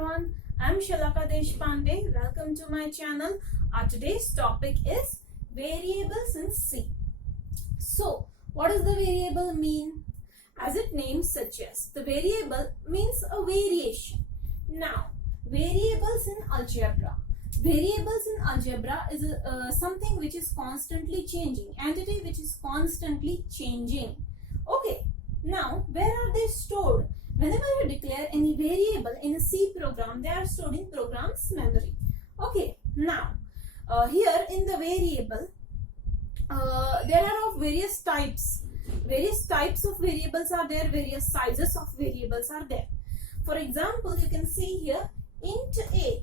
everyone, I'm Shalaka Deshpande. Welcome to my channel. Our today's topic is variables in C. So, what does the variable mean? As its name suggests, the variable means a variation. Now, variables in algebra. Variables in algebra is something which is constantly changing, entity which is constantly changing. Okay, now where are they stored? Whenever you declare any variable in a C program, they are stored in program's memory. Okay, now here in the variable, there are of various types. Various types of variables are there, various sizes of variables are there. For example, you can see here int a.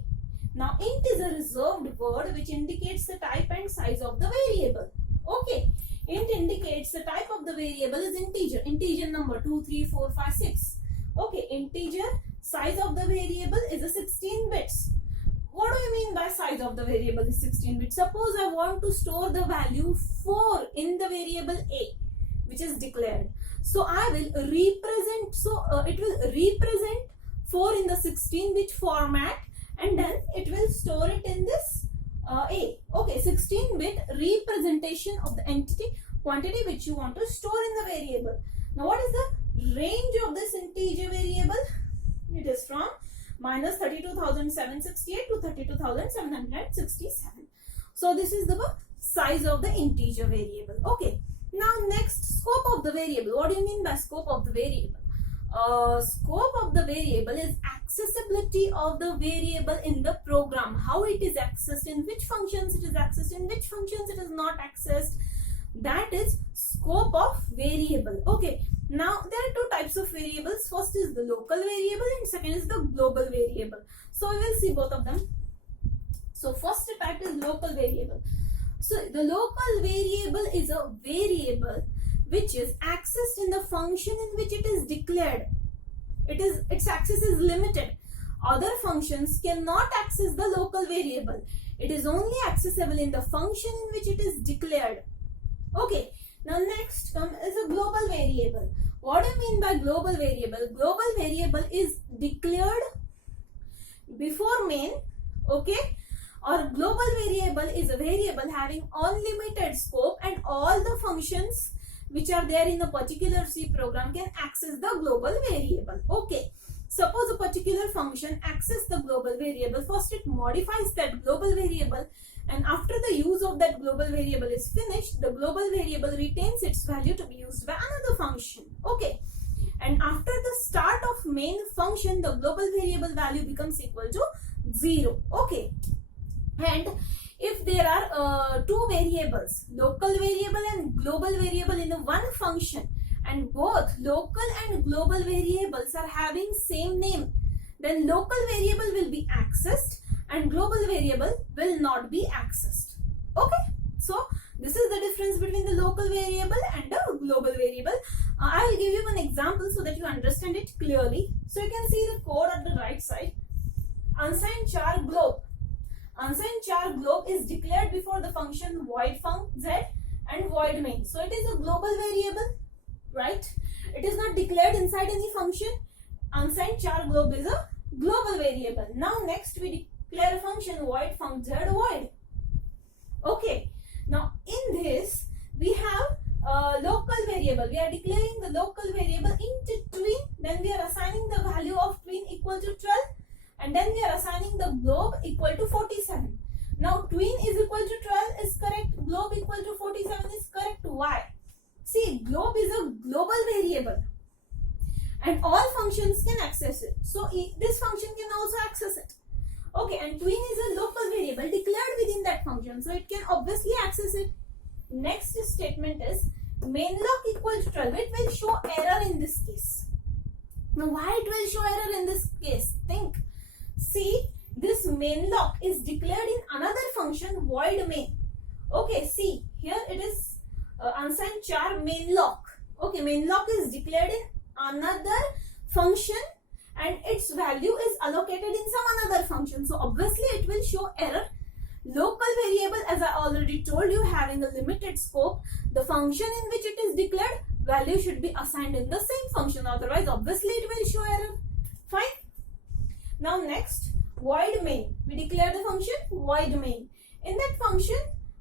Now int is a reserved word which indicates the type and size of the variable. Okay, int indicates the type of the variable is integer. Integer number 2, 3, 4, 5, 6. Okay, integer size of the variable is a 16 bits. What do you mean by size of the variable is 16 bits? Suppose I want to store the value 4 in the variable a, which is declared. So I will represent, it will represent 4 in the 16-bit format, and then it will store it in this a. Okay, 16-bit representation of the quantity which you want to store in the variable. Now what is the range of this integer variable? It is from minus 32,768 to 32,767. So this is the size of the integer variable. Okay. Now next, scope of the variable. What do you mean by scope of the variable? Scope of the variable is accessibility of the variable in the program. How it is accessed, in which functions it is accessed, in which functions it is not accessed. That is scope of variable. Okay. Now there are two types of variables. First is the local variable and second is the global variable. So we will see both of them. So first type is local variable. So the local variable is a variable which is accessed in the function in which it is declared. Its access is limited. Other functions cannot access the local variable. It is only accessible in the function in which it is declared. Okay. Now next is a global variable. What do you mean by global variable? Global variable is declared before main. Okay. Or global variable is a variable having unlimited scope and all the functions which are there in a particular C program can access the global variable. Okay. Suppose a particular function access the global variable. First it modifies that global variable, and after the use of that global variable is finished, the global variable retains its value to be used by another function. Okay. And after the start of main function, the global variable value becomes equal to 0. Okay. And if there are two variables, local variable and global variable in one function, and both local and global variables are having same name, then local variable will be accessed and global variable will not be accessed. Okay. So this is the difference between the local variable and the global variable. I will give you an example so that you understand it clearly. So you can see the code at the right side. Unsigned char globe. Unsigned char globe is declared before the function void func z and void main. So it is a global variable, right? It is not declared inside any function. Unsigned char globe is a global variable. Now next we declare a function void func z void. Okay. Now in this we have a local variable. We are declaring the local variable int tween. Then we are assigning the value of tween equal to 12. And then we are assigning the globe equal to 47. Now tween is equal to 12 is correct. Globe equal to 47 is correct. Why? See, globe is a global variable and all functions can access it. So this function can also access it. Okay, and tween is a local variable declared within that function. So it can obviously access it. Next statement is mainlock equal to 12. It will show error in this case. Now why it will show error in this case? Think. See, this mainlock is declared in another function void main. Okay, see, here it is unsigned char mainlock. Okay, mainlock is declared in another function and its value is allocated in some another function. So obviously it will show error. Local variable, as I already told you, having a limited scope, the function in which it is declared, value should be assigned in the same function. Otherwise, obviously it will show error. Fine. Now next, void main. We declare the function void main. In that function,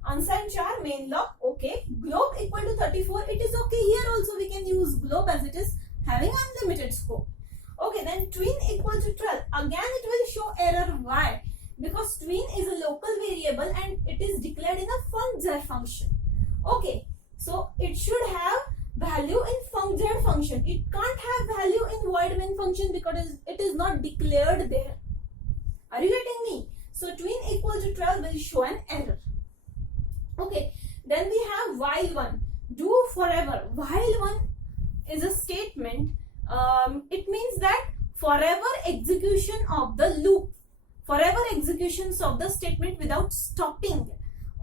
unsigned char main log, okay. Globe equal to 34, it is okay. Here also we can use globe as it is having unlimited scope. Okay, then twin equal to 12. Again it will show error. Why? Because twin is a local variable and it is declared in a funcz function. Okay, so it should have value in funcz function. It can't have value in void main function because it is not declared there. Are you getting me? So twin equal to 12 will show an error. Okay, then we have while one. Do forever. While one is a statement. It means that forever execution of the loop. Forever executions of the statement without stopping.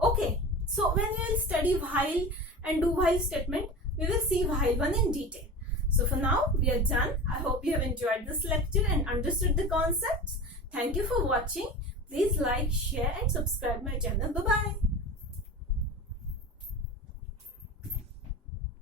Okay, so when we will study while and do while statement, we will see while one in detail. So for now, we are done. I hope you have enjoyed this lecture and understood the concepts. Thank you for watching. Please like, share and subscribe my channel. Bye-bye.